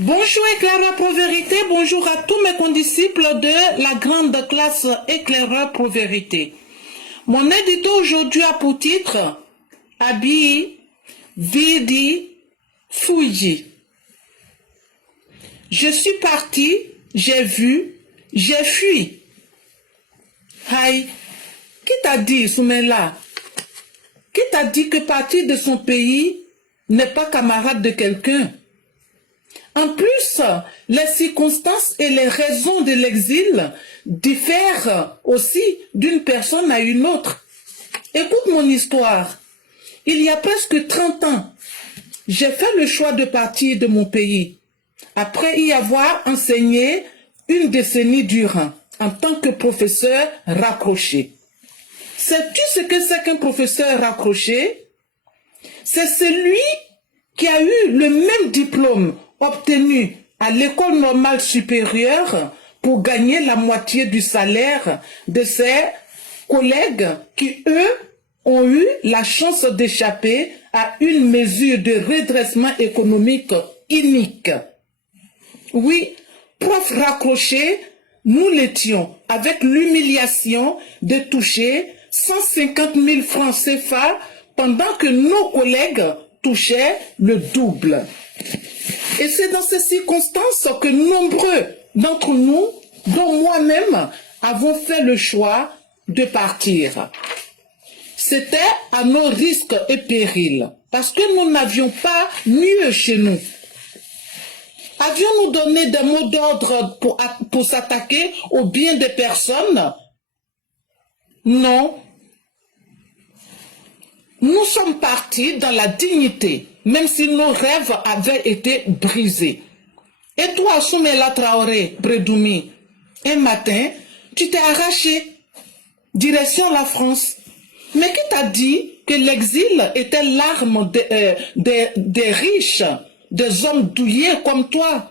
Bonjour éclaireur pro-vérité, bonjour à tous mes condisciples de la grande classe éclaireur pro-vérité. Mon édito aujourd'hui a pour titre Abi, Vidi, Fuji. Je suis parti, j'ai vu, j'ai fui. Aïe, qui t'a dit, Soumela? Qui t'a dit que partir de son pays n'est pas camarade de quelqu'un? En plus, les circonstances et les raisons de l'exil diffèrent aussi d'une personne à une autre. Écoute mon histoire. Il y a presque 30 ans, j'ai fait le choix de partir de mon pays, après y avoir enseigné une décennie durant, en tant que professeur rapproché. Sais-tu ce que c'est qu'un professeur rapproché? C'est celui qui a eu le même diplôme obtenu à l'école normale supérieure pour gagner la moitié du salaire de ses collègues qui, eux, ont eu la chance d'échapper à une mesure de redressement économique unique. Oui, prof raccroché, nous l'étions avec l'humiliation de toucher 150 000 francs CFA pendant que nos collègues touchaient le double. Et c'est dans ces circonstances que nombreux d'entre nous, dont moi-même, avons fait le choix de partir. C'était à nos risques et périls, parce que nous n'avions pas mieux chez nous. Avions-nous donné des mots d'ordre pour s'attaquer au bien des personnes? Non. Nous sommes partis dans la dignité, même si nos rêves avaient été brisés. Et toi, Soumela Traoré, Bredoumi, un matin, tu t'es arraché, direction la France. Mais qui t'a dit que l'exil était l'arme des riches, des hommes douillés comme toi?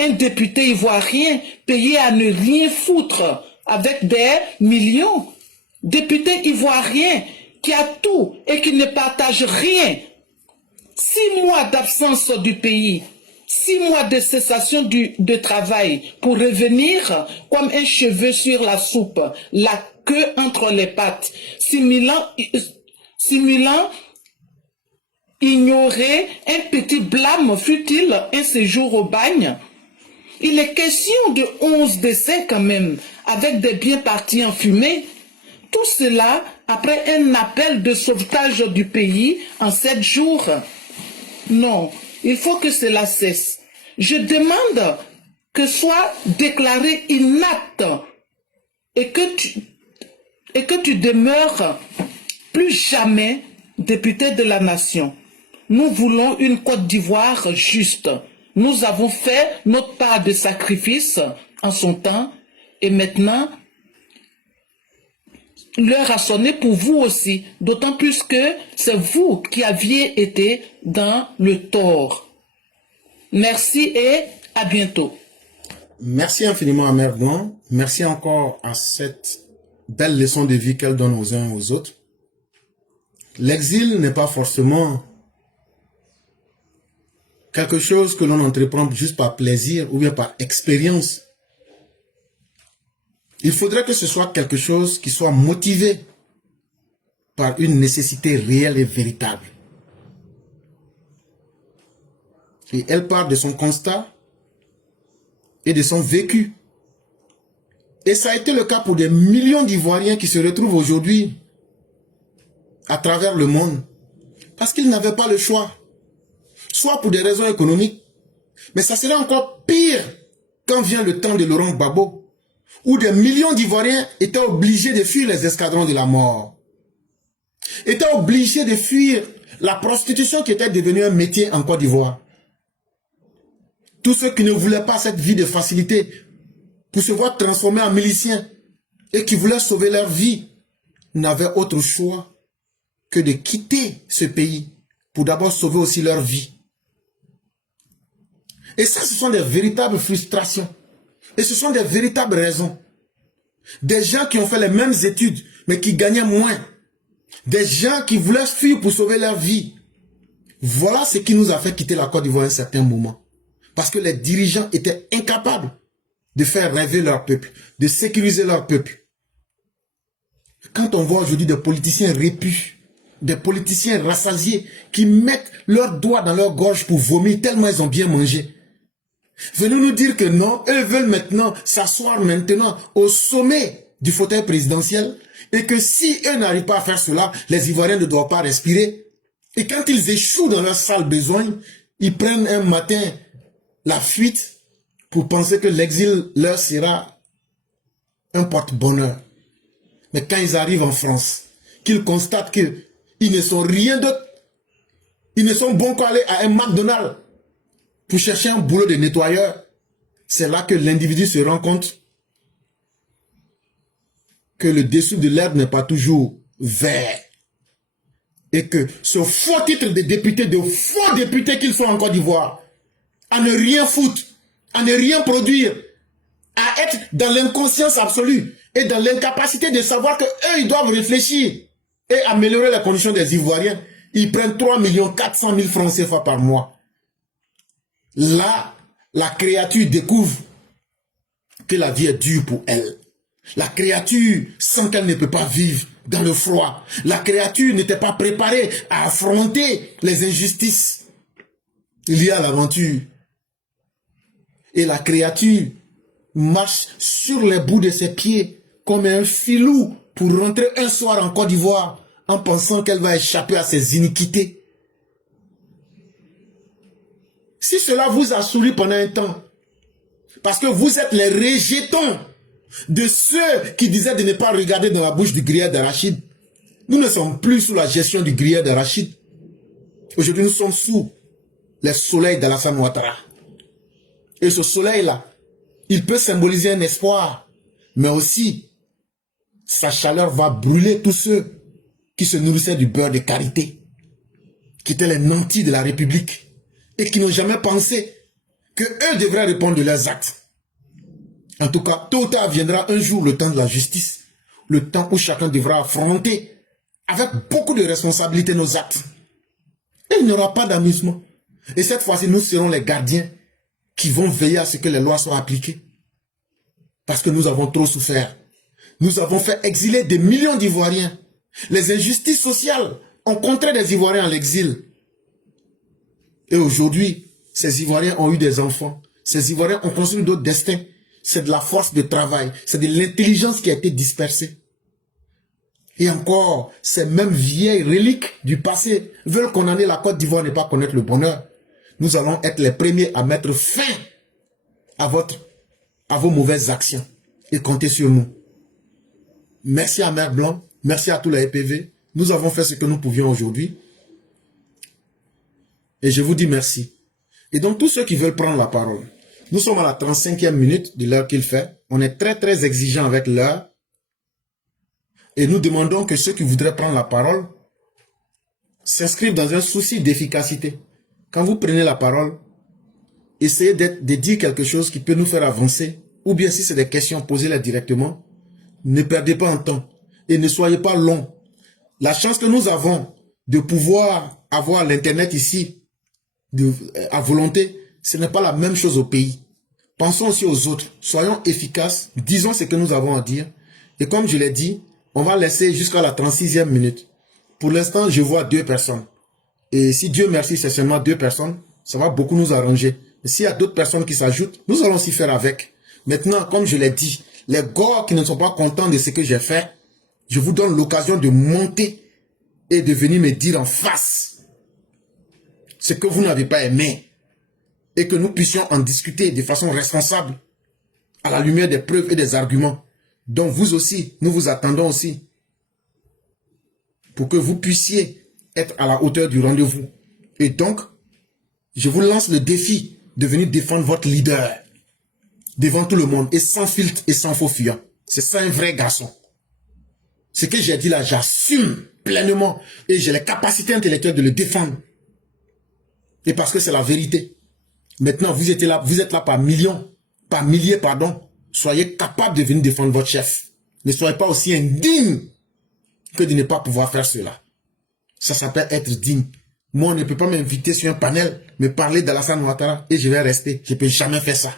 Un député ivoirien payé à ne rien foutre avec des millions. Député ivoirien qui a tout et qui ne partage rien. 6 mois d'absence du pays, 6 mois de cessation de travail pour revenir comme un cheveu sur la soupe, la queue entre les pattes, simulant ignorer un petit blâme fut-il un séjour au bagne. Il est question de 11 décès quand même, avec des biens partis en fumée. Tout cela après un appel de sauvetage du pays en 7 jours. Non, il faut que cela cesse. Je demande que soit déclaré inapte et que tu demeures plus jamais député de la nation. Nous voulons une Côte d'Ivoire juste. Nous avons fait notre part de sacrifice en son temps et maintenant, l'heure a sonné pour vous aussi, d'autant plus que c'est vous qui aviez été dans le tort. Merci et à bientôt. Merci infiniment à Mère Gouin. Merci encore à cette belle leçon de vie qu'elle donne aux uns et aux autres. L'exil n'est pas forcément quelque chose que l'on entreprend juste par plaisir ou bien par expérience. Il faudrait que ce soit quelque chose qui soit motivé par une nécessité réelle et véritable. Et elle part de son constat et de son vécu. Et ça a été le cas pour des millions d'Ivoiriens qui se retrouvent aujourd'hui à travers le monde parce qu'ils n'avaient pas le choix. Soit pour des raisons économiques, mais ça serait encore pire quand vient le temps de Laurent Gbagbo, où des millions d'Ivoiriens étaient obligés de fuir les escadrons de la mort, étaient obligés de fuir la prostitution qui était devenue un métier en Côte d'Ivoire. Tous ceux qui ne voulaient pas cette vie de facilité pour se voir transformés en miliciens et qui voulaient sauver leur vie n'avaient autre choix que de quitter ce pays pour d'abord sauver aussi leur vie. Et ça, ce sont des véritables frustrations. Et ce sont des véritables raisons. Des gens qui ont fait les mêmes études, mais qui gagnaient moins. Des gens qui voulaient fuir pour sauver leur vie. Voilà ce qui nous a fait quitter la Côte d'Ivoire à un certain moment. Parce que les dirigeants étaient incapables de faire rêver leur peuple, de sécuriser leur peuple. Quand on voit aujourd'hui des politiciens répus, des politiciens rassasiés qui mettent leurs doigts dans leur gorge pour vomir tellement ils ont bien mangé. Venez nous dire que non, eux veulent maintenant s'asseoir maintenant au sommet du fauteuil présidentiel et que si eux n'arrivent pas à faire cela, les Ivoiriens ne doivent pas respirer. Et quand ils échouent dans leur sale besoin, ils prennent un matin la fuite pour penser que l'exil leur sera un porte-bonheur. Mais quand ils arrivent en France, qu'ils constatent qu'ils ne sont rien d'autre, ils ne sont bons qu'à aller à un McDonald's pour chercher un boulot de nettoyeur, c'est là que l'individu se rend compte que le dessous de l'herbe n'est pas toujours vert. Et que ce faux titre de député, de faux députés qu'ils sont en Côte d'Ivoire, à ne rien foutre, à ne rien produire, à être dans l'inconscience absolue et dans l'incapacité de savoir que eux ils doivent réfléchir et améliorer les conditions des Ivoiriens. Ils prennent 3 400 000 francs CFA par mois. Là, la créature découvre que la vie est dure pour elle. La créature sent qu'elle ne peut pas vivre dans le froid. La créature n'était pas préparée à affronter les injustices liées à l'aventure. Et la créature marche sur les bouts de ses pieds comme un filou pour rentrer un soir en Côte d'Ivoire en pensant qu'elle va échapper à ses iniquités. Si cela vous a souri pendant un temps, parce que vous êtes les rejetons de ceux qui disaient de ne pas regarder dans la bouche du gruyère d'arachide, nous ne sommes plus sous la gestion du gruyère d'arachide. Aujourd'hui, nous sommes sous les soleils d'Alassane Ouattara. Et ce soleil-là, il peut symboliser un espoir, mais aussi, sa chaleur va brûler tous ceux qui se nourrissaient du beurre de karité, qui étaient les nantis de la République, et qui n'ont jamais pensé que eux devraient répondre de leurs actes. En tout cas, tôt ou tard viendra un jour le temps de la justice, le temps où chacun devra affronter avec beaucoup de responsabilité nos actes. Et il n'y aura pas d'amusement. Et cette fois-ci, nous serons les gardiens qui vont veiller à ce que les lois soient appliquées. Parce que nous avons trop souffert. Nous avons fait exiler des millions d'Ivoiriens. Les injustices sociales ont contraint des Ivoiriens à l'exil. Et aujourd'hui, ces Ivoiriens ont eu des enfants. Ces Ivoiriens ont construit d'autres destins. C'est de la force de travail. C'est de l'intelligence qui a été dispersée. Et encore, ces mêmes vieilles reliques du passé veulent condamner la Côte d'Ivoire à ne pas connaître le bonheur. Nous allons être les premiers à mettre fin à vos mauvaises actions. Et comptez sur nous. Merci à Mère Blanc. Merci à tous les EPV. Nous avons fait ce que nous pouvions aujourd'hui. Et je vous dis merci. Et donc tous ceux qui veulent prendre la parole. Nous sommes à la 35e minute de l'heure qu'il fait. On est très très exigeant avec l'heure. Et nous demandons que ceux qui voudraient prendre la parole s'inscrivent dans un souci d'efficacité. Quand vous prenez la parole, essayez de dire quelque chose qui peut nous faire avancer. Ou bien si c'est des questions, posez-les directement. Ne perdez pas en temps. Et ne soyez pas long. La chance que nous avons de pouvoir avoir l'internet ici à volonté, ce n'est pas la même chose au pays. Pensons aussi aux autres. Soyons efficaces. Disons ce que nous avons à dire. Et comme je l'ai dit, on va laisser jusqu'à la 36e minute. Pour l'instant, je vois 2 personnes. Et si Dieu merci, c'est seulement 2 personnes, ça va beaucoup nous arranger. Mais s'il y a d'autres personnes qui s'ajoutent, nous allons s'y faire avec. Maintenant, comme je l'ai dit, les gars qui ne sont pas contents de ce que j'ai fait, je vous donne l'occasion de monter et de venir me dire en face ce que vous n'avez pas aimé et que nous puissions en discuter de façon responsable à la lumière des preuves et des arguments. Donc vous aussi, nous vous attendons aussi pour que vous puissiez être à la hauteur du rendez-vous. Et donc, je vous lance le défi de venir défendre votre leader devant tout le monde et sans filtre et sans faux fuyant. C'est ça un vrai garçon. Ce que j'ai dit là, j'assume pleinement et j'ai les capacités intellectuelles de le défendre. Et parce que c'est la vérité. Maintenant, vous êtes là par millions, par milliers, pardon. Soyez capables de venir défendre votre chef. Ne soyez pas aussi indigne que de ne pas pouvoir faire cela. Ça s'appelle être digne. Moi, on ne peut pas m'inviter sur un panel, me parler d'Alassane Ouattara et je vais rester. Je ne peux jamais faire ça.